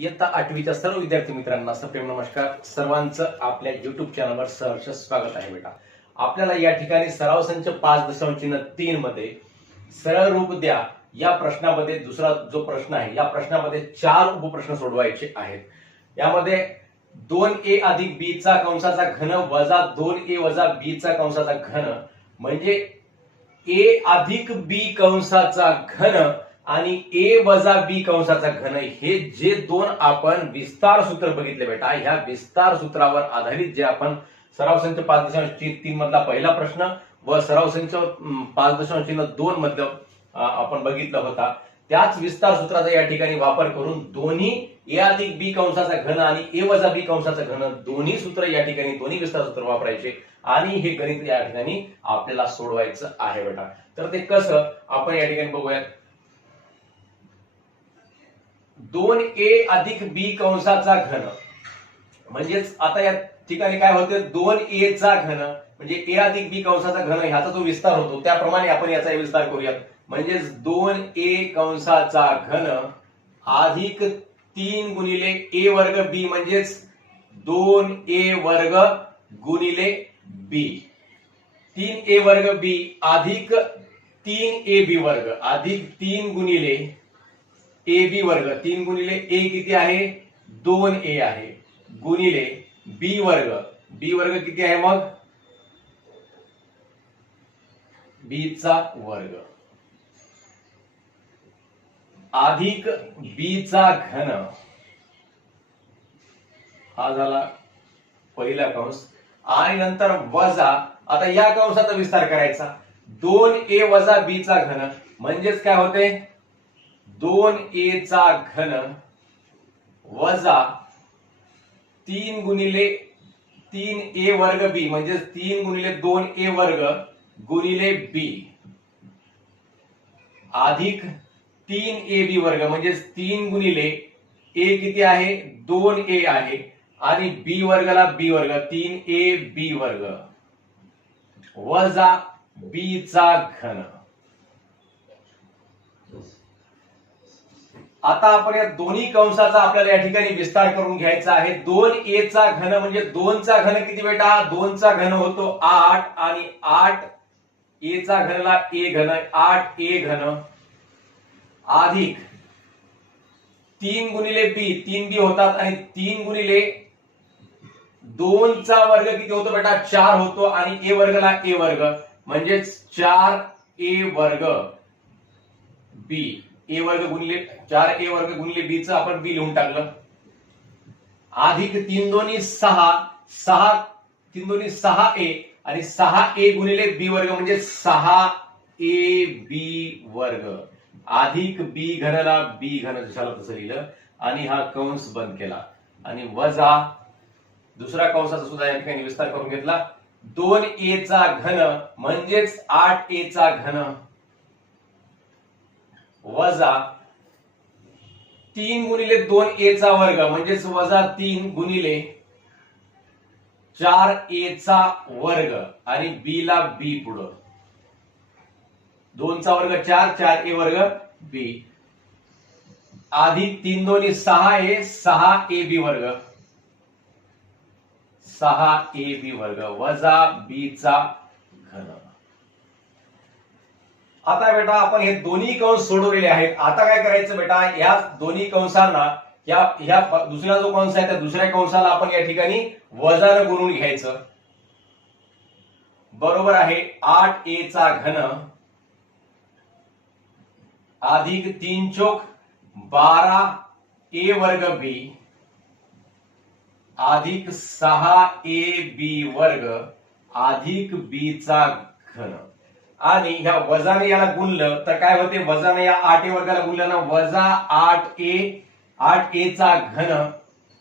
इयत्ता आठवीच्या सर्व विद्यार्थी मित्रांना सप्रेम नमस्कार. सर्वांचं आपल्या युट्यूब चॅनलवर सहर्ष स्वागत आहे बेटा. आपल्याला या ठिकाणी सराव संच पाच दशांश चिन्ह तीन मध्ये सरळ रूप द्या. या प्रश्नामध्ये दुसरा जो प्रश्न आहे या प्रश्नामध्ये चार उपप्रश्न सोडवायचे आहेत. यामध्ये दोन ए अधिक बी चा कंसाचा घन वजा दोन ए वजा बी चा कंसाचा घन म्हणजे ए अधिक बी कंसाचा घन आणि ए वजा बी कंसाचा घन हे जे दोन आपण विस्तार सूत्र बघितले बेटा ह्या विस्तार सूत्रावर आधारित जे आपण सराव संच पाच दशांश तीन मधला पहिला प्रश्न व सराव संच पाच दशांश चिन्ह दोन मधलं आपण बघितला होता. त्याच विस्तार सूत्राचा या ठिकाणी वापर करून दोन्ही ए अधिक बी कंसाचा घन आणि ए वजा बी कंसाचा घन दोन्ही सूत्र या ठिकाणी दोन्ही विस्तार सूत्र वापरायचे. आणि हे गणित या ठिकाणी आपल्याला सोडवायचं आहे बेटा. तर ते कसं आपण या ठिकाणी बघूयात. दोन ए अधिक बी कंसाचा घन. म्हणजेच आता या ठिकाणी काय होते? दोन ए चा घन म्हणजे ए अधिक बी कंसाचा घन ह्याचा जो विस्तार होतो त्याप्रमाणे आपण याचा विस्तार करूयात. म्हणजेच दोन ए कंसाचा घन अधिक तीन गुणिले ए वर्ग बी म्हणजेच दोन ए वर्ग गुणिले बी. तीन ए वर्ग बी अधिक तीन ए बी वर्ग अधिक तीन गुणिले ए बी वर्ग तीन गुणिले ए किती आहे? दोन ए आहे. गुणिले बी वर्ग. बी वर्ग किती आहे मग? बी चा वर्ग. अधिक बी चा घन. हा झाला पहिला कंस. आणि नंतर वजा. आता या कंसाचा विस्तार करायचा. दोन ए वजा बी चा घन. म्हणजेच काय होते? दोन ए चा घन वजा तीन गुणिले तीन ए वर्ग बी म्हणजेच तीन गुणिले दोन ए वर्ग गुणिले बी. अधिक तीन ए बी वर्ग म्हणजेच तीन गुणिले ए किती आहे? दोन ए आहे. आणि बी वर्गला बी वर्ग तीन ए बी वर्ग. वजा बी चा घन. आता आपण या दोन्ही कंसाचा आपल्याला या ठिकाणी विस्तार करून घ्यायचा आहे. दोन ए चा घन म्हणजे दोनचा घन किती बेटा? दोनचा घन होतो आठ आणि आठ ए चा घनला ए घन आठ ए घन अधिक तीन गुणिले बी तीन बी होतात आणि तीन गुणिले दोनचा वर्ग किती होतो बेटा? चार होतो आणि ए वर्गला ए वर्ग म्हणजेच चार ए वर्ग बी ए वर्ग गुणिले चार ए वर्ग गुणिले बी चं आपण बी लिहून टाकलं. अधिक तीन दोन्ही सहा सहा तीन दोन्ही सहा ए आणि सहा ए गुणिले बी वर्ग म्हणजे सहा ए बी वर्ग. अधिक बी घनला बी घन जशाला तसं लिहिलं आणि हा कंस बंद केला. आणि वजा दुसरा कंसाचा सुद्धा या ठिकाणी विस्तार करून घेतला. दोन ए चा घन म्हणजेच आठ ए चा घन. वजा तीन गुणिले दोन ए चा वर्ग म्हणजेच वजा तीन गुणिले चार ए चा वर्ग आणि बी ला बी पुढं. दोनचा वर्ग चार चार ए वर्ग बी. आधी तीन दोन्ही सहा ए सहा ए बी वर्ग. सहा ए बी वर्ग वजा बी चा घन. आता बेटा आपण हे दोन्ही कंस सोडवलेले आहेत. आता काय करायचं बेटा या दोन्ही कंसांना या ह्या दुसरा जो कंस आहे त्या दुसऱ्या कंसाला आपण या ठिकाणी वजन गुणून घ्यायचं. बरोबर आहे आठ ए चा घन अधिक तीन चोक बारा ए वर्ग बी अधिक सहा ए बी वर्ग अधिक बी चा घन. आणि ह्या वजाने याला गुणलं तर काय होते? वजाने या आठ ए वर्गाला गुणलं ना वजा आठ ए आठ ए चा घन.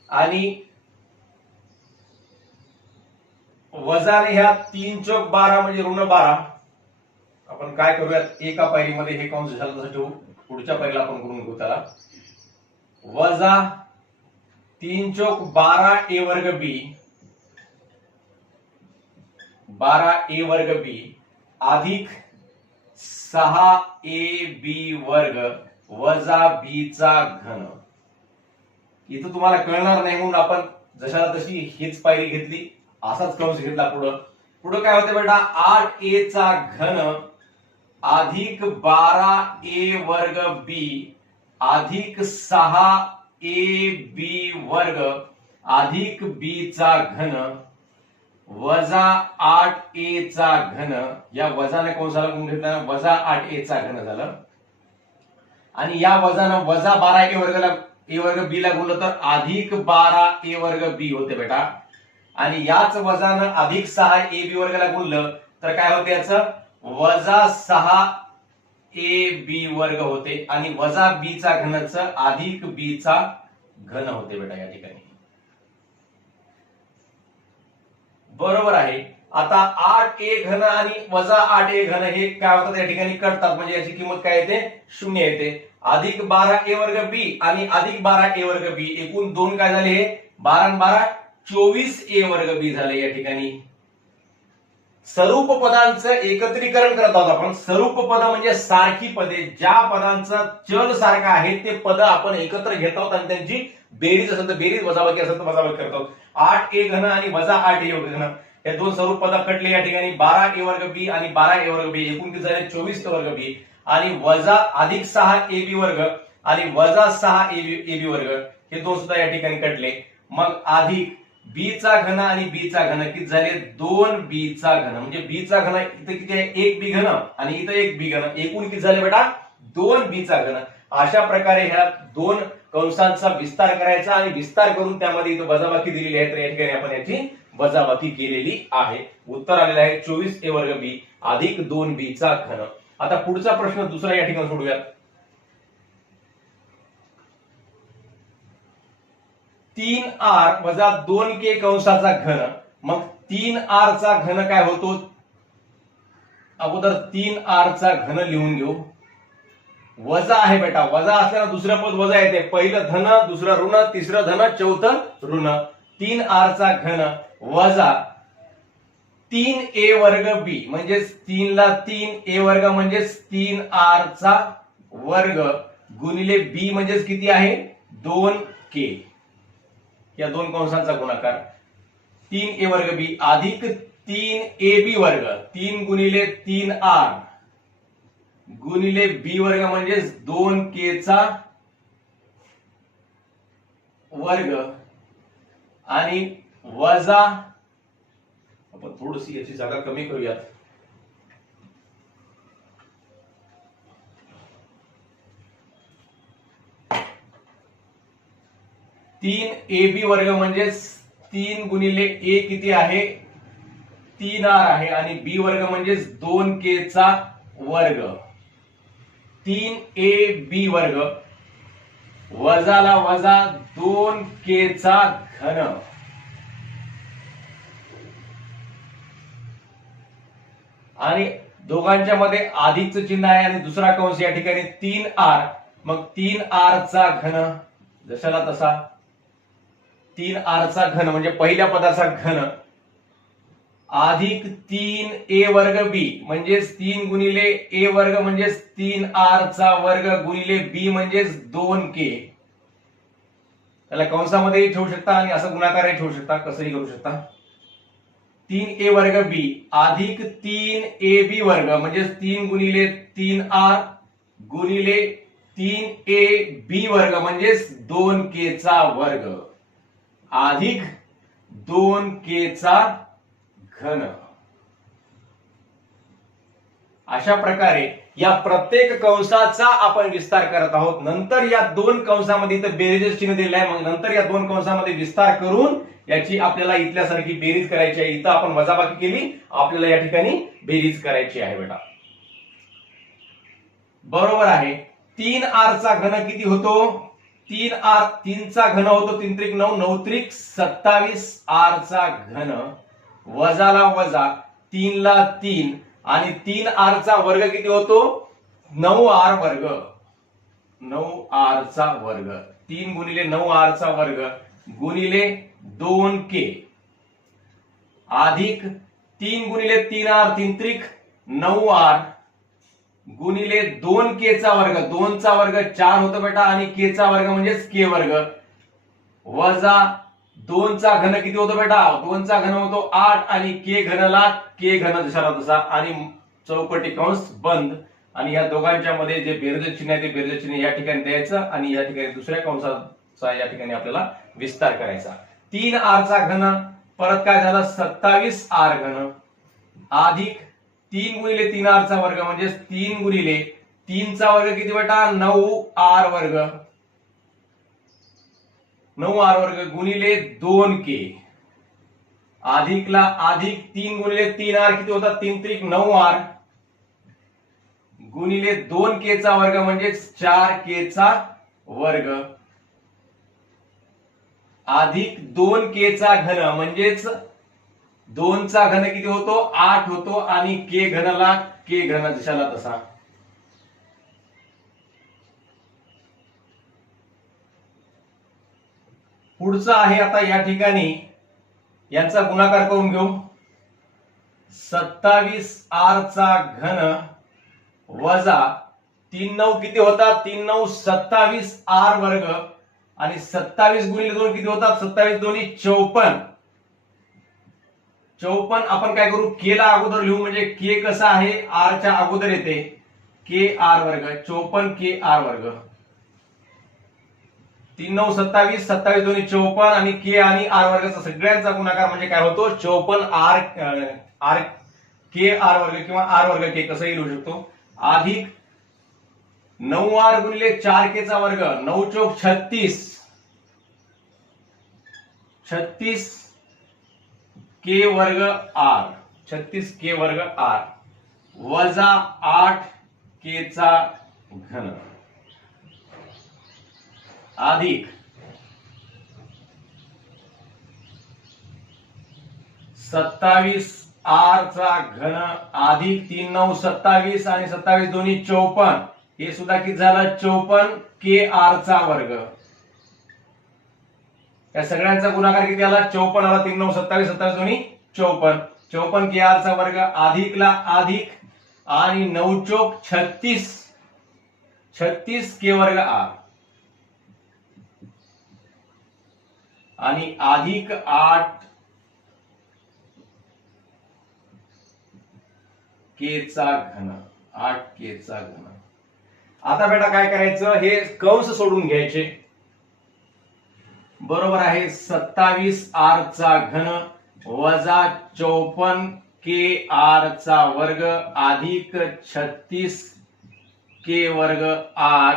आणि वजाने ह्या तीन चौक बारा म्हणजे ऋण बारा. आपण काय करूयात? एका पायरीमध्ये हे कंस झालं ठेवू पुढच्या पायरीला आपण करून घेऊ त्याला. वजा तीन चौक बारा ए वर्ग बी. बारा ए वर्ग बी. अधिक सहा ए बी वर्ग वजा बी चा घन. इथं तुम्हाला कळणार नाही म्हणून आपण जशाला तशी हीच पायरी घेतली असाच कंस घेतला पुढं. पुढं काय होतं बेटा? आठ ए चा घन अधिक बारा ए वर्ग बी अधिक सहा ए बी वर्ग अधिक बी चा घन वजा आठ ए चा घन या वजाने कंसाला गुण घेतला? वजा आठ ए चा घन झालं. आणि या वजानं वजा बारा ए वर्गला ए वर्ग बी ला गुणलं तर अधिक बारा ए वर्ग बी होते बेटा. आणि याच वजानं अधिक सहा ए बी वर्गाला गुणलं तर काय होते याचं? वजा सहा ए बी वर्ग होते. आणि वजा बी चा घनच अधिक बी चा घन होते बेटा या ठिकाणी. बरोबर आहे. आता आठ ए घन आणि वजा आठ ए घन हे काय होतात? या ठिकाणी कटतात म्हणजे याची किंमत काय येते? शून्य येते. अधिक बारा ए वर्ग बी आणि अधिक बारा ए वर्ग बी. एकूण दोन काय झाले हे? बारा बारा चोवीस ए वर्ग बी झाले या ठिकाणी. स्वरूप पदांचं एकत्रीकरण करत आहोत आपण. स्वरूप पद म्हणजे सारखी पदे. ज्या पदांचा चल सारखा आहे ते पद आपण एकत्र घेत आहोत आणि त्यांची बेरीज असेल तर बेरीज वजाबाकी असेल तर वजाबाकी करत आहोत. आठ ए घन आणि वजा आठ ए घन. या दोन स्वरूप पद कटले या ठिकाणी बारा ए वर्ग बी आणि बारा ए वर्ग बी एकूण किती झाले चोवीस ए वर्ग बी आणि वजा अधिक सहा ए बी वर्ग आणि वजा सहा ए बी ए बी वर्ग हे दोन सुद्धा या ठिकाणी कटले मग अधिक बी चा घन आणि बी चा घन किती झाले? दोन बी चा घन. म्हणजे बी चा घन इथं किती आहे? एक बी घन आणि इथं एक बी घन. एकूण किती झाले बेटा दोन बी चा घन. अशा प्रकारे ह्या दोन कंसांचा विस्तार करायचा आणि विस्तार करून त्यामध्ये इथं वजाबाकी दिलेली आहे तर या ठिकाणी आपण याची वजाबाकी केलेली आहे. उत्तर आलेलं आहे चोवीस ए वर्ग बी अधिक दोन बी चा घन. आता पुढचा प्रश्न दुसरा या ठिकाणी सोडूयात. तीन आर वजा दोन के कंसाचा घन. मग तीन आर चा घन काय होतो? अगोदर तीन आर चा घन लिहून घेऊ. वजा आहे बेटा वजा असल्यानं दुसरं पद वजा येते. पहिलं धन दुसरं ऋण तिसरं धन चौथं ऋण. तीन आर चा घन वजा तीन ए वर्ग बी. म्हणजेच तीनला तीन ए वर्ग म्हणजेच तीन आर चा वर्ग गुणिले बी म्हणजेच किती आहे? दोन के. या दोन कंसांचा गुणाकार. तीन ए वर्ग बी. अधिक तीन ए बी वर्ग. तीन गुणिले तीन आर. गुणिले बी वर्ग म्हणजेच दोन के चा वर्ग आणि वजा आपण थोडीशी याची जागा कमी करूयात. तीन ए बी वर्ग म्हणजे तीन गुणिले ए किती आहे? तीन आर आहे आणि बी वर्ग म्हणजेच दोन के चा वर्ग. तीन ए बी वर्ग. वजाला वजा दोन के चा घन. आणि दोघांच्या मध्ये आधीच चिन्ह आहे आणि दुसरा कंस या ठिकाणी तीन आर. मग तीन आर चा घन. जशाला तसा. तीन आर चा घन म्हणजे पहिल्या पदाचा घन. अधिक तीन ए वर्ग बी म्हणजेच तीन गुणिले ए वर्ग म्हणजेच तीन आर चा वर्ग गुणिले बी म्हणजेच दोन के. त्याला कंसामध्येही ठेवू शकता आणि असं गुणाकारही ठेवू शकता कसंही करू शकता. तीन ए वर्ग बी अधिक तीन ए बी वर्ग म्हणजेच तीन गुणिले तीन आर गुणिले तीन ए बी वर्ग म्हणजेच दोन के चा वर्ग. अधिक दोन के चा घन अशा प्रकारे या प्रत्येक कंसाचा आपण विस्तार करत आहोत. नंतर या दोन कंसामध्ये इथं बेरीज चिन्ह दिलेलं आहे. मग नंतर या दोन कंसामध्ये विस्तार करून याची आपल्याला इथल्यासारखी बेरीज करायची आहे. इथं आपण वजाबाकी केली. आपल्याला या ठिकाणी बेरीज करायची आहे बेटा. बरोबर आहे. तीन आर चा घन किती होतो? तीन आर तीनचा घन होतो. तीन त्रिक नऊ. नऊ त्रिक सत्तावीस आर चा घन. वजाला वजा तीनला तीन आणि तीन आरचा वर्ग किती होतो? नऊ आर वर्ग. नऊ आरचा वर्ग. तीन गुणिले नऊ आरचा वर्ग गुणिले दोन के अधिक तीन गुणिले तीन आर तीन त्रिक नऊ आर गुणिले दोन के चा वर्ग. दोनचा वर्ग चार होतो बेटा आणि के चा वर्ग म्हणजेच के वर्ग. वजा दोनचा घन किती होतो बेटा? दोनचा घन होतो आठ आणि के घनला के घन जशाला तसा. आणि चौकटी कंस बंद. आणि या दोघांच्या मध्ये जे बेरज चिन्ह आहे ते बेरज चिन्ह या ठिकाणी द्यायचं आणि या ठिकाणी दुसऱ्या कंसाचा या ठिकाणी आपल्याला विस्तार करायचा. तीन आरचा घन परत काय झालं? सत्तावीस आर घन. अधिक तीन गुणिले तीन आरचा वर्ग म्हणजे तीन गुणिले तीनचा वर्ग किती बेटा? नऊ आर वर्ग. नऊ आर वर्ग गुणिले दोन के. अधिकला अधिक तीन गुणिले तीन आर किती होता? तीन त्रिक नऊ आर गुणिले दोन के चा वर्ग म्हणजेच चार के चा वर्ग. अधिक दोन के चा घन म्हणजेच दोनचा घन किती होतो? आठ होतो आणि के घनला के घन जशाला तसा. पुढचं आहे आता या ठिकाणी. यांचा गुणाकार करून घेऊ. सत्तावीस आर चा घन वजा तीन नऊ किती होता तीन नऊ सत्तावीस आर वर्ग. आणि सत्तावीस गुणिले दोन किती होतात? सत्तावीस दोन्ही चौपन्न चौपन्न आपण काय करू? के ला अगोदर लिहू. म्हणजे के कसा आहे? आरच्या अगोदर येते. के आर वर्ग. चौपन्न के आर वर्ग. तीन नऊ सत्तावीस सत्तावीस दोन्ही चौपन्न आणि के आणि आर वर्गाचा सगळ्यांचा गुणाकार म्हणजे काय होतो? चौपन्न आर आर के आर वर्ग किंवा आर वर्ग के कसंही लिहू शकतो. अधिक नऊ आर गुणिले चार के चा वर्ग नऊ चौक छत्तीस. छत्तीस के वर्ग आर छत्तीस के वर्ग आर वजा आठ के चा घन. अधिक सत्तावीस आर चा घन अधिक तीन नऊ सत्तावीस आणि सत्तावीस दोन्ही चौपन्न हे सुद्धा किती झालं? चौपन्न के आर चा वर्ग. या सगळ्यांचा गुणाकार किती आला? चौपन्न आला तीन नऊ सत्तावीस सत्तावीस दोन्ही चौपन्न चौपन्न के आर चा वर्ग अधिकला अधिक आणि नऊ चौक छत्तीस. छत्तीस के वर्ग आर. आणि अधिक आठ केचा घन आठ केचा घन. आता बेटा काय करायचं? हे कंस सोडून घ्यायचे. बरोबर आहे सत्तावीस आर चा घन वजा चौपन्न के आर चा वर्ग अधिक छत्तीस के वर्ग आर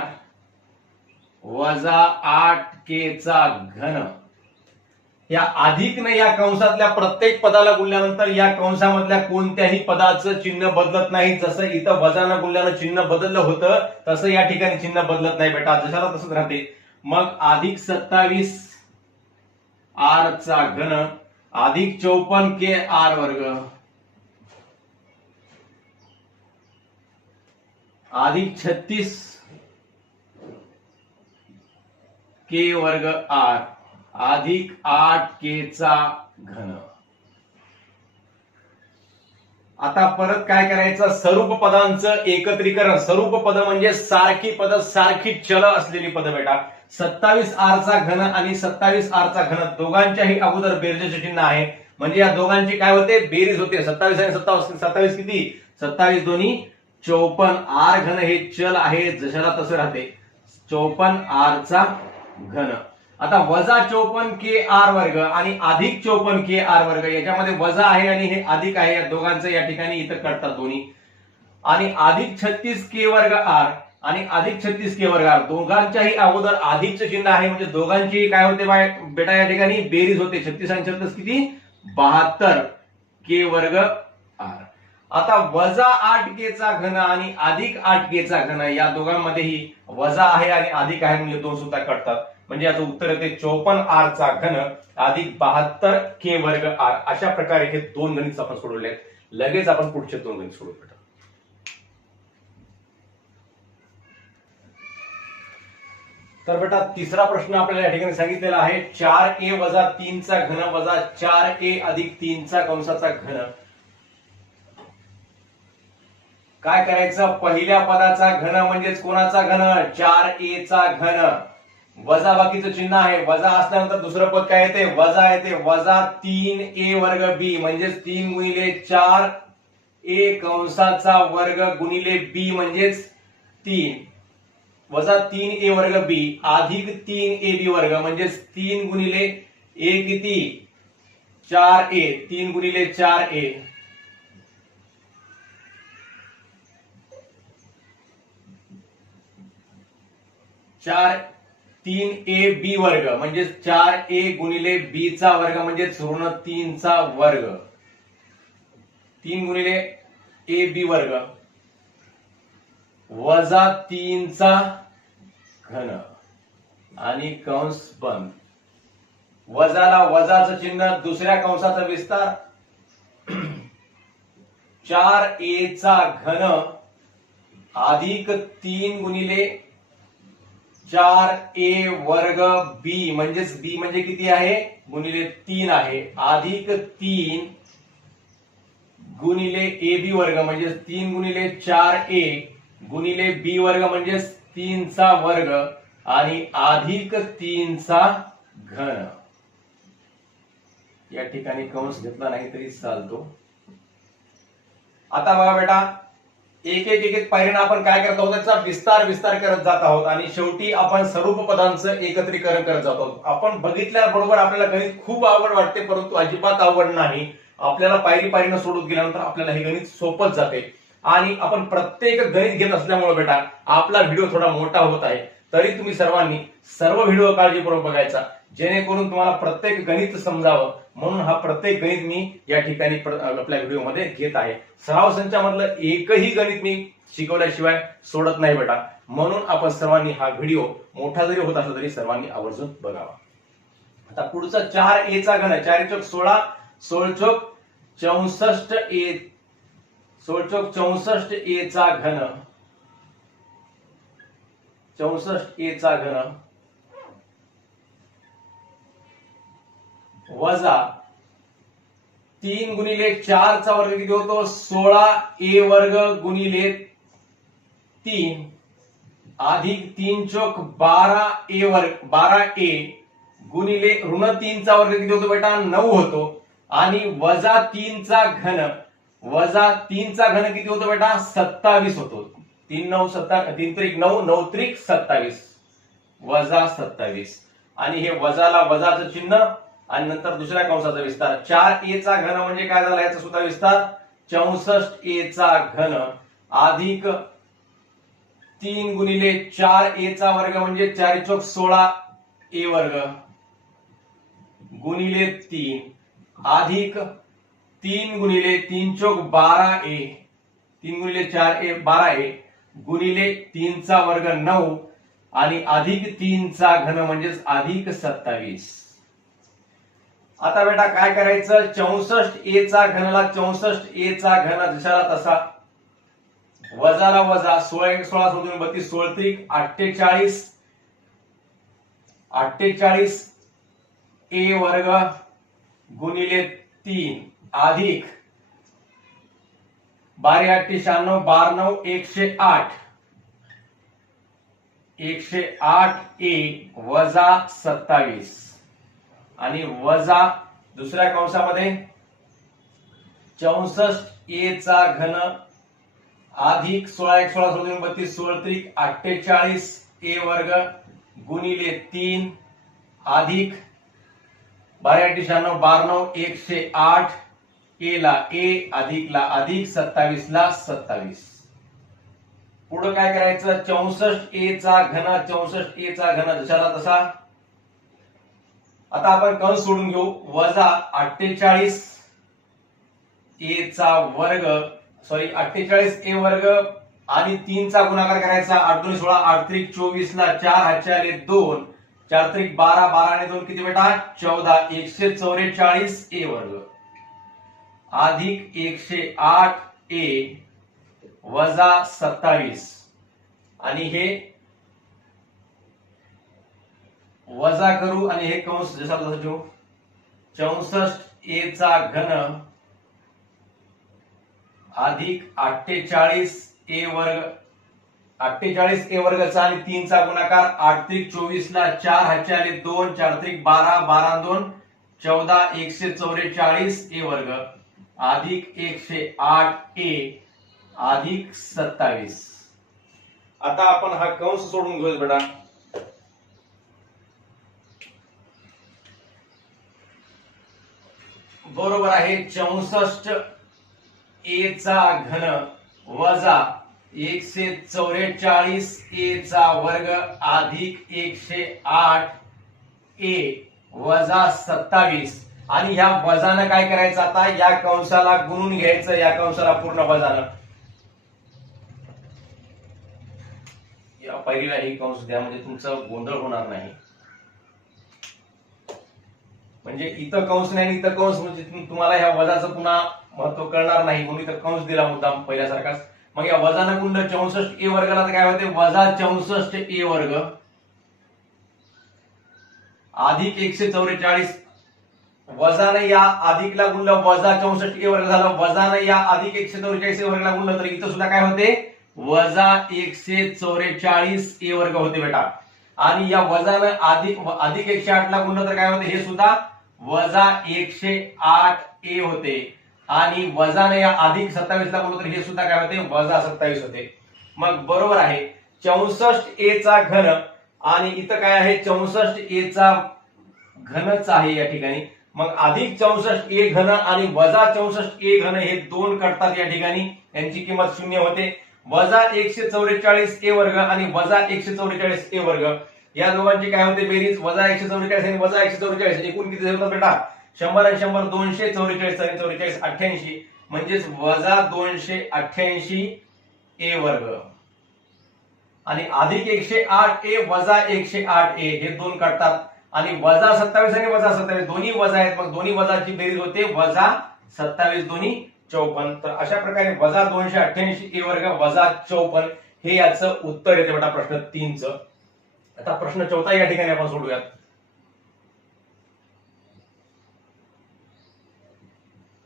वजा आठ के चा घन. या अधिकनं या कंसातल्या प्रत्येक पदाला गुणल्यानंतर या कंसामधल्या कोणत्याही पदाचं चिन्ह बदलत नाही. जसं इथं वजानं गुणल्यानं चिन्ह बदललं होतं तसं या ठिकाणी चिन्ह बदलत नाही बेटा. जशाला तसंच राहते. मग अधिक सत्तावीस आर चा घन अधिक चौपन्न के आर वर्ग. अधिक छत्तीस के वर्ग आर. अधिक आठ के चा घन. आता परत काय करायचं? स्वरूप पदांचं एकत्रीकरण. स्वरूप पद म्हणजे सारखी पद सारखी चल असलेली पद बेटा. सत्तावीस आर चा घन आणि सत्तावीस आर चा घन दोघांच्याही अगोदर बेरजेचे चिन्ह आहे. म्हणजे या दोघांची काय होते? बेरीज होते. सत्तावीस आणि सत्तावीस सत्तावीस किती? सत्तावीस दोन्ही. चौपन्न आर घन हे चल आहे जशाला तसं राहते. चौपन्न आर चा घन. आता वजा चौपन्न के आर वर्ग आणि अधिक चौपन्न के आर वर्ग याच्यामध्ये वजा आहे आणि हे अधिक आहे या दोघांचं या ठिकाणी इथं कळतात दोन्ही. आणि अधिक छत्तीस के वर्ग आर आणि अधिक छत्तीस के वर्ग आर दोघांच्याही अगोदर अधिकचं चिन्ह आहे म्हणजे दोघांची काय होते बाय बेटा या ठिकाणी? बेरीज होते. छत्तीस आणि छत्तीस किती? बहात्तर के वर्ग आर. आता वजा आठ केचा घन आणि अधिक आठ केचा घन या दोघांमध्येही वजा आहे आणि अधिक आहे म्हणजे दोन सुद्धा कटतात म्हणजे याचं उत्तर येते चौपन्न आर चा घन अधिक बहात्तर के वर्ग आर. अशा प्रकारे हे दोन गणित आपण सोडवले आहेत. लगेच आपण पुढचे दोन गणित सोडवू बेटा तर बेटा तिसरा प्रश्न आपल्याला या ठिकाणी सांगितलेला आहे. चार ए वजा तीनचा घन वजा चार ए अधिक तीनचा कंसाचा घन. काय करायचं? पहिल्या पदाचा घन म्हणजेच कोणाचा घन? चार ए चा घन. वजा बाकीचं चिन्ह आहे. वजा असल्यानंतर दुसरं पद काय येते? वजा येते. वजा तीन ए वर्ग बी. म्हणजेच तीन गुणिले चार ए कंसाचा वर्ग गुणिले बी म्हणजेच तीन. वजा तीन ए वर्ग बी. अधिक तीन ए बी वर्ग म्हणजेच तीन गुणिले ए किती? चार ए. तीन गुणिले चार ए. चार तीन ए बी वर्ग. म्हणजे चार ए गुणिले बी चा वर्ग म्हणजे ऋण तीनचा वर्ग. तीन गुणिले ए बी वर्ग वजा तीनचा घन. आणि कंस बंद वजाला वजाचं चिन्ह दुसऱ्या कंसाचा विस्तार. चार ए चा घन अधिक तीन गुणिले चार ए वर्ग बी म्हणजेच बी म्हणजे किती आहे? गुणिले तीन आहे. अधिक तीन गुणिले ए बी वर्ग म्हणजे तीन गुणिले चार ए गुणिले बी वर्ग म्हणजेच तीनचा वर्ग आणि अधिक तीनचा घन. या ठिकाणी कंस घेतला नाही तरी चालतो. आता बघा बेटा एक एक एक एक पायरीनं आपण काय करत आहोत त्याचा विस्तार विस्तार करत जात आहोत आणि शेवटी आपण स्वरूप पदांचं एकत्रीकरण करत जात आहोत. आपण बघितल्याबरोबर आपल्याला गणित खूप आवड वाटते परंतु अजिबात आवड नाही. आपल्याला पायरी पायरीनं सोडत गेल्यानंतर आपल्याला हे गणित सोपत जाते. आणि आपण प्रत्येक गणित घेत असल्यामुळे बेटा आपला व्हिडिओ थोडा मोठा होत आहे. तरी तुम्ही सर्वांनी सर्व व्हिडिओ काळजीपूर्वक बघायचा. जेणेकरून तुम्हाला प्रत्येक गणित समजावं. म्हणून हा प्रत्येक गणित मी या ठिकाणी आपल्या व्हिडिओमध्ये घेत आहे. सराव संचामधलं एकही गणित मी शिकवल्याशिवाय सोडत नाही बेटा. म्हणून आपण सर्वांनी हा व्हिडिओ मोठा जरी होत असला तरी सर्वांनी आवर्जून बघावा. आता पुढचा चार ए चा घन चार चौक सोळा सोळ चौक चौसष्ट ए सोळ चौक चौसष्ट ए चा घन. चौसष्ट ए चा घन. वजा तीन गुणिले चार चा वर्ग किती होतो? सोळा ए वर्ग गुणिले तीन. अधिक तीन चौक बारा ए वर्ग बारा ए गुणिले ऋण तीनचा वर्ग किती होतो बेटा? नऊ होतो. आणि वजा तीनचा घन वजा तीनचा घन किती होतो बेटा? सत्तावीस होतो. तीन नऊ सत्ता तीन त्रिक नऊ नऊ त्रिक सत्तावीस. वजा सत्तावीस. आणि हे वजाला वजाचं चिन्ह आणि नंतर दुसऱ्या कंसाचा विस्तार. चार ए चा घन म्हणजे काय झाला? याचा सुद्धा विस्तार. चौसष्ट ए चा घन अधिक तीन गुणिले चार ए चा वर्ग म्हणजे चार चौक सोळा ए वर्ग. गुणिले तीन. अधिक तीन गुणिले तीन चौक बारा ए. तीन गुणिले चार ए बारा ए. गुणिले तीनचा वर्ग नऊ आणि अधिक तीनचा घन म्हणजेच अधिक सत्तावीस. आता बेटा काय करायचं? चौसष्ट ए चा घनला चौसष्ट ए चा घन जशाला तसा. वजाला वजा सोळा एक सोळा सोडून बत्तीस सोळ अठ्ठेचाळीस. अठ्ठेचाळीस ए वर्ग गुणिले तीन अधिक बारे आठ शहाण्णव बार नऊ एकशे आठ एकशे आठ ए वजा सत्तावीस. आणि वजा दुसऱ्या कंसामध्ये चौसष्ट ए चा घन अधिक सोळा एक सोळा सोळा बत्तीस सोळत्रिक अठ्ठेचाळीस ए वर्ग गुणिले तीन अधिक बारा अठ्ठे शहाण्णव बार नऊ एकशे आठ ए ला ए अधिक ला अधिक सत्तावीस ला सत्तावीस. पुढं काय करायचं? चौसष्ट ए चा घन चौसष्ट ए चा घन जशाला तसा. आता आपण कंस सोडून घेऊ. वजा अठ्ठेचाळीस ए चा वर्ग सॉरी अठ्ठेचाळीस ए वर्ग आणि तीनचा गुणाकार करायचा. आठ दोन सोळा आठ त्रिक चोवीस ला चार हजार दोन. चार त्रिक बारा बारा आणि दोन किती बेटा? चौदा. एकशे चौवेचाळीस ए वर्ग. अधिक एकशे आठ ए वजा सत्तावीस. आणि हे वजा करू आणि हे कंस जसा ठेवू चौसष्ट ए चा घन अधिक अठ्ठेचाळीस ए वर्ग अठ्ठेचाळीस ए वर्गचा आणि तीनचा गुणाकार आठ त्रिक चोवीस ला चार हजार दोन चार त्रिक बारा बारा दोन चौदा एकशे चौवेचाळीस ए वर्ग. अधिक एकशे आठ ए अधिक सत्तावीस. आता आपण हा कंस सोडून घेऊ बेटा. बरोबर आहे चौसष्ट ए चा घन वजा एकशे चौवेचाळीस ए चा वर्ग अधिक एकशे आठ ए वजा सत्तावीस. आणि ह्या वजानं काय करायचं आता? या कंसाला गुणून घ्यायचं या कंसाला पूर्ण वजानं या पहिलीला ही कंस द्या म्हणजे तुमचं गोंधळ होणार नाही. म्हणजे इथं कंस नाही आणि इथं कंस म्हणजे तुम्हाला ह्या वजाचं पुन्हा महत्त्व कळणार नाही. म्हणून इथं कंस दिला मुद्दाम पहिल्यासारखाच. मग या वजानं गुंड चौसष्ट ए वर्गाला तर काय होते? वजा चौसष्ट ए वर्ग. अधिक एकशे चौवेचाळीस वजाने या अधिकला गुणलं वजा चौसष्ट ए वर्ग झालं वजाने या अधिक एकशे चौवेचाळीस ए वर्गला गुणलं तर इथं सुद्धा काय होते? वजा एकशे चौवेचाळीस ए वर्ग होते बेटा. आणि या वजानं अधिक अधिक एकशे आठ ला गुणलं तर काय होते? हे सुद्धा वजा एकशे आठ ए होते. आणि वजानं या अधिक सत्तावीस ला गुणलं तर हे सुद्धा काय होते? वजा सत्तावीस होते. मग बरोबर आहे. चौसष्ट ए चा घन आणि इथं काय आहे? चौसष्ट ए चा घनच आहे या ठिकाणी. मग अधिक चौसष्ट ए घन आणि वजा चौसष्ट ए घन हे दोन कटतात या ठिकाणी. यांची किंमत शून्य होते. वजा एकशे चौवेचाळीस ए वर्ग आणि वजा एकशे चौवेचाळीस ए वर्ग. या दोघांची काय होते बेरीज? वजा एकशे चौवेचाळीस आणि वजा एकशे चौवेचाळीस. एकूण किती झालं बेटा शंभर आणि शंभर दोनशे चौवेचाळीस आणि चौवेचाळीस अठ्ठ्याऐंशी. म्हणजेच वजा दोनशे अठ्ठ्याऐंशी ए वर्ग. आणि अधिक एकशे आठ ए वजा एकशे आठ ए हे दोन काढतात. आणि वजा सत्तावीस आणि वजा सत्तावीस. दोन्ही वजा आहेत. मग दोन्ही वजाची बेरीज होते. वजा सत्तावीस दोन्ही चौपन्न. तर अशा प्रकारे वजा दोनशे अठ्ठ्याऐंशी ए वर्ग वजा चौपन्न हे याचं उत्तर येते बेटा प्रश्न तीनच. आता प्रश्न चौथा या ठिकाणी आपण सोडूयात.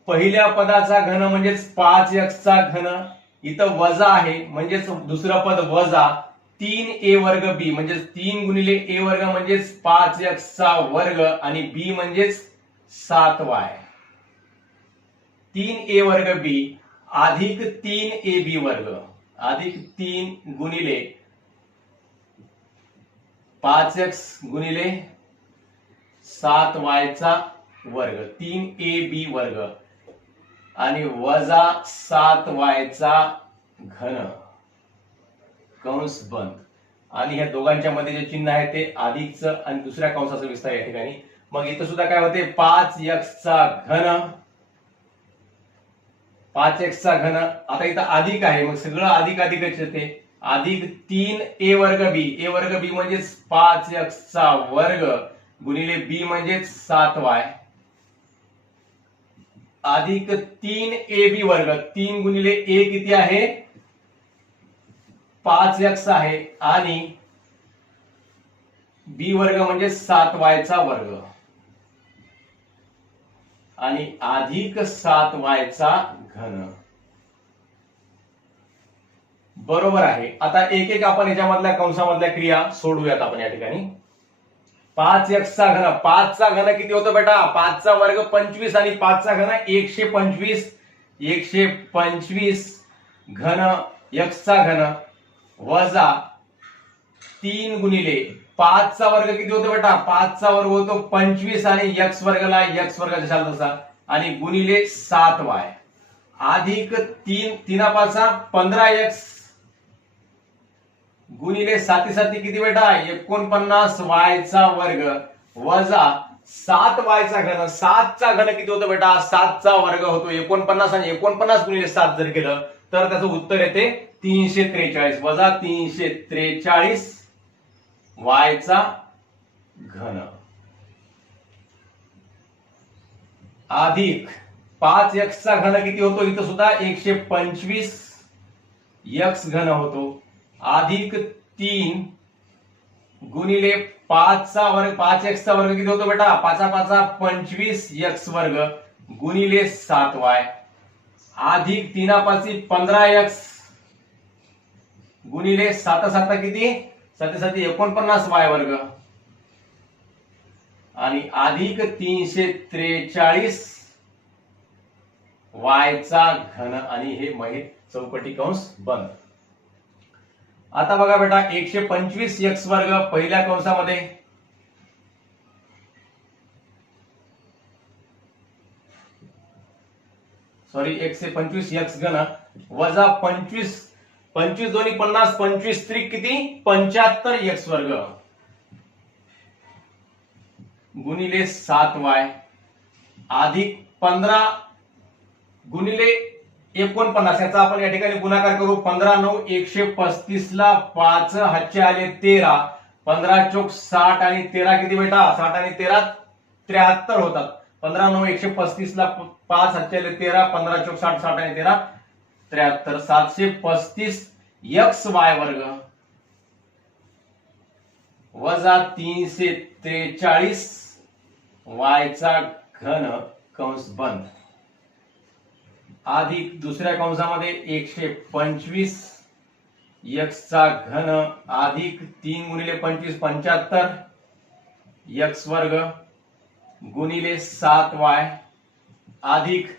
पहिल्या पदाचा घन म्हणजेच पाच एक्सचा घन. इथं वजा आहे. म्हणजेच दुसरं पद वजा. तीन ए वर्ग बी म्हणजेच तीन गुणिले ए वर्ग म्हणजेच पाच एक्सचा वर्ग आणि बी म्हणजेच सात वाय. तीन ए वर्ग बी अधिक तीन ए बी वर्ग अधिक तीन गुणिले पाच एक्स गुणिले सात वायचा वर्ग तीन ए बी वर्ग आणि वजा सात वायचा घन. कंस बंद. आणि ह्या दोघांच्या मध्ये जे चिन्ह आहे ते आधीच आणि दुसऱ्या कंसाचं विस्तार या ठिकाणी. मग इथं सुद्धा काय होते? पाच चा घन. पाच चा घन. आता इथं अधिक आहे. मग सगळं अधिक अधिकच येते अधिक तीन ए वर्ग बी. ए वर्ग बी म्हणजेच पाच एक्सचा वर्ग गुणिले बी म्हणजेच सात वाय. अधिक तीन ए बी वर्ग. तीन गुणिले ए किती आहे? पाच एक्स आहे आणि बी वर्ग म्हणजे सात वायचा वर्ग. आणि अधिक सात वायचा घन. बरोबर आहे. आता एक एक आपण याच्यामधल्या कंसामधल्या क्रिया सोडूयात आपण या ठिकाणी. पाच एक्सचा घन. पाचचा घन किती होतो बेटा? पाचचा वर्ग पंचवीस आणि पाचचा घन एकशे पंचवीस. एकशे पंचवीस घन एक्सचा घन. वजा तीन गुणिले पाचचा वर्ग किती होतो बेटा? पाचचा वर्ग होतो पंचवीस आणि यक्स वर्गला यक्स वर्ग जशाल तसा आणि गुणिले सात वाय. अधिक तीन तीना पाचा पंधरा एक्स गुणिले साती साती किती बेटा? एकोणपन्नास वायचा वर्ग. वजा सात वायचा घन. सातचा घन किती होतो बेटा? सातचा वर्ग होतो. एकोणपन्नास आणि एकोणपन्नास गुणिले सात जर केलं तर त्याचं उत्तर येते तीनशे त्रेचाळीस वजा तीनशे त्रेचाळीस वायचा घन. अधिक पाच एक्सचा घन किती होतो? इथं सुद्धा एकशे पंचवीस यक्स घन होतो. अधिक तीन गुणिले पाचचा वर्ग पाच एक्सचा वर्ग किती होतो बेटा? पाचा पाचा पंचवीस एक्स वर्ग गुणिले सात वाय अधिक तीना पाची पंधरा एक्स गुणिले साता सात किती? साते साती एकोणपन्नास वाय वर्ग. आणि अधिक तीनशे त्रेचाळीस वायचा घन आणि हे महित चौकटी कंस बंद. आता बघा बेटा एकशे पंचवीस एक्स वर्ग पहिल्या कंसामध्ये. सॉरी एकशे पंचवीस एक्स घन वजा पंचवीस पंचवीस दोन्ही पन्नास पंचवीस त्रिक किती? पंच्याहत्तर एक्स वर्ग. गुणिले सात वाय अधिक पंधरा गुणिले एकोणपन्नास. याचा आपण या ठिकाणी गुणाकार करू. पंधरा नऊ एकशे पस्तीस ला पाच हातचे आले तेरा. पंधरा चोक साठ आणि तेरा किती बेटा? साठ आणि तेरा त्र्याहत्तर होतात. पंधरा नऊ एकशे पस्तीस ला पाच हातचे आले तेरा. पंधरा चोक साठ साठ आणि तेरा. त्र्याहत्तर सातशे पस्तीस एक्स वाय वर्ग वजा तीनशे त्रेचाळीस वायचा घन कंस बंद अधिक दुसऱ्या कंसामध्ये एकशे पंचवीस चा घन अधिक तीन गुणिले पंचवीस पंच्याहत्तर यक्स वर्ग गुणिले सात वाय अधिक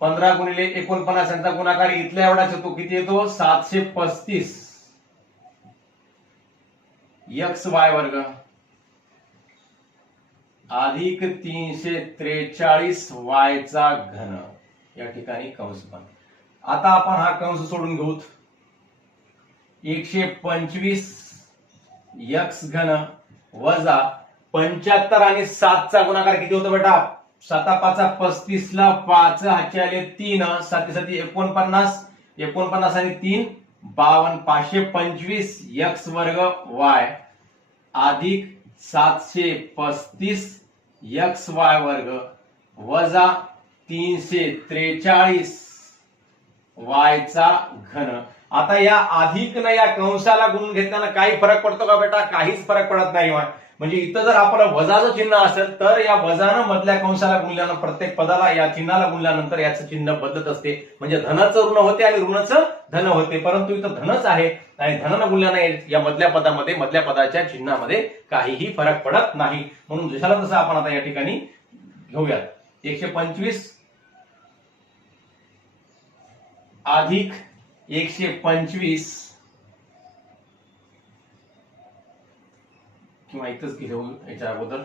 पंधरा गुणिले एकोणपन्नास यांचा गुणाकार इथल्या एवढाच येतो किती येतो? सातशे पस्तीस. एक्स वाय वर्ग. अधिक तीनशे त्रेचाळीस वायचा घन. या ठिकाणी कंस पण. आता आपण हा कंस सोडून घेऊ एकशे पंचवीस यक्स घन वजा पंच्याहत्तर आणि सातचा गुणाकार किती होतो बेटा? साता पाचा पस्तीस ला पाच हाचे आले तीन साती साती एकोणपन्नास एकोणपन्नास आणि तीन बावन्न पाचशे पंचवीस एक्स वर्ग वाय. अधिक सातशे पस्तीस एक्स वाय वर्ग वजा तीनशे त्रेचाळीस वायचा घन. आता या अधिक ना या कंसाला गुणून घेताना काही फरक पडतो का बेटा? काहीच फरक पडत नाही मग म्हणजे इथं जर आपलं वजाचं चिन्ह असेल तर या वजानं मधल्या कंसाला गुणल्यानं प्रत्येक पदाला या चिन्हाला गुणल्यानंतर याचं चिन्ह बदलत असते. म्हणजे धनाचं ऋण होते आणि ऋणचं धन होते. परंतु इथं धनच आहे आणि धनानं गुणल्यानं या मधल्या पदामध्ये मधल्या पदाच्या चिन्हामध्ये काहीही फरक पडत नाही. म्हणून जशाला तसं आपण आता या ठिकाणी घेऊयात. एकशे पंचवीस अधिक एकशे पंचवीस किंवा इथंच घेऊन याच्या अगोदर.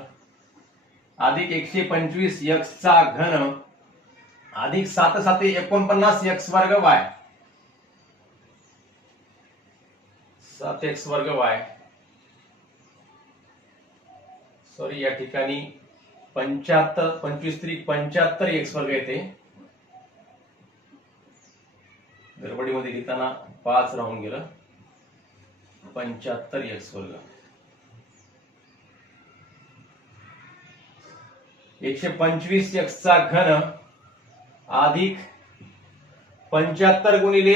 अधिक एकशे पंचवीस एक्स चा घन अधिक सात साते एकोणपन्नास एक्स वर्ग वाय सात एक्स वर्ग वाय सॉरी या ठिकाणी पंच्याहत्तर पंचवीस त्री पंच्याहत्तर एक्स वर्ग येते. गडबडीमध्ये लिहिताना पाच राहून गेलं. पंच्याहत्तर एक्स वर्ग. एकशे पंचवीस एक्सचा घन अधिक पंच्याहत्तर गुणिले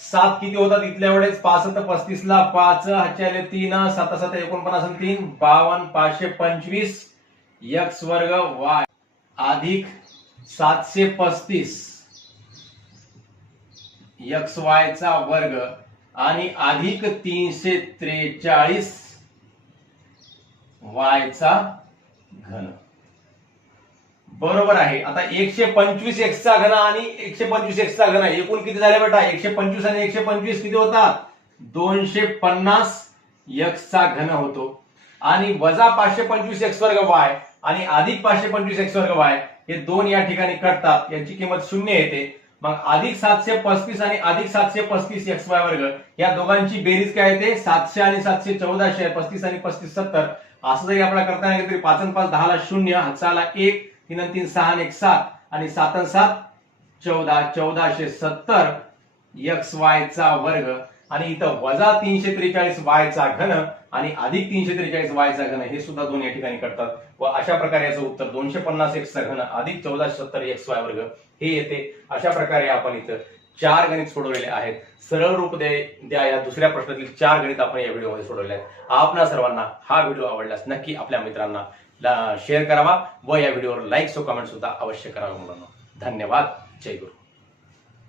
सात किती होतात? इथल्या वेळेस पासष्ट पस्तीस ला पाच हच्याले तीन सात सात एकोणपन्नास तीन बावन्न पाचशे पंचवीस एक्स वर्ग वाय अधिक सातशे पस्तीस एक्स वायचा वर्ग आणि अधिक तीनशे त्रेचाळीस वायचा घन. बरोबर आहे. आता एकशे पंचवीस एक्सचा घन आणि एकशे पंचवीस एक्स चा घन. एकूण किती झाले बेटा? एकशे पंचवीस आणि एकशे पंचवीस किती होतात? दोनशे पन्नास एक्स चा घन होतो. आणि वजा पाचशे पंचवीस एक्स वर्ग वाय आणि अधिक पाचशे पंचवीस एक्स वर्ग वाय हे दोन या ठिकाणी कटतात. यांची किंमत शून्य येते. मग अधिक सातशे पस्तीस आणि अधिक सातशे पस्तीस एक्स वाय वर्ग या दोघांची बेरीज काय येते? सातशे आणि सातशे चौदाशे पस्तीस आणि पस्तीस सत्तर. असं जरी आपल्याला करता येईल तरी पाच पाच दहाला शून्य हाताला एक. तीन आणि तीन सहा आणि एक सात आणि सात आणि सात चौदा चौदाशे सत्तर एक्स वायचा वर्ग. आणि इथं वजा तीनशे त्रेचाळीस वाय चा घन आणि अधिक तीनशे त्रेचाळीस वाय चा घन हे सुद्धा दोन या ठिकाणी करतात. व अशा प्रकारे याचं उत्तर दोनशे पन्नास एक्सचा घन अधिक चौदाशे सत्तर एक्स वाय वर्ग हे येते. अशा प्रकारे आपण इथं चार गणित सोडवलेले आहेत. सरळ रूप दे द्या या दुसऱ्या प्रश्नातील चार गणित आपण या व्हिडिओमध्ये सोडवले आहेत. आपणा सर्वांना हा व्हिडिओ आवडल्यास नक्की आपल्या मित्रांना शेअर करावा व या व्हिडिओवर लाईक सो कमेंट सुद्धा अवश्य करावा मुलांना. धन्यवाद. जय गुरु.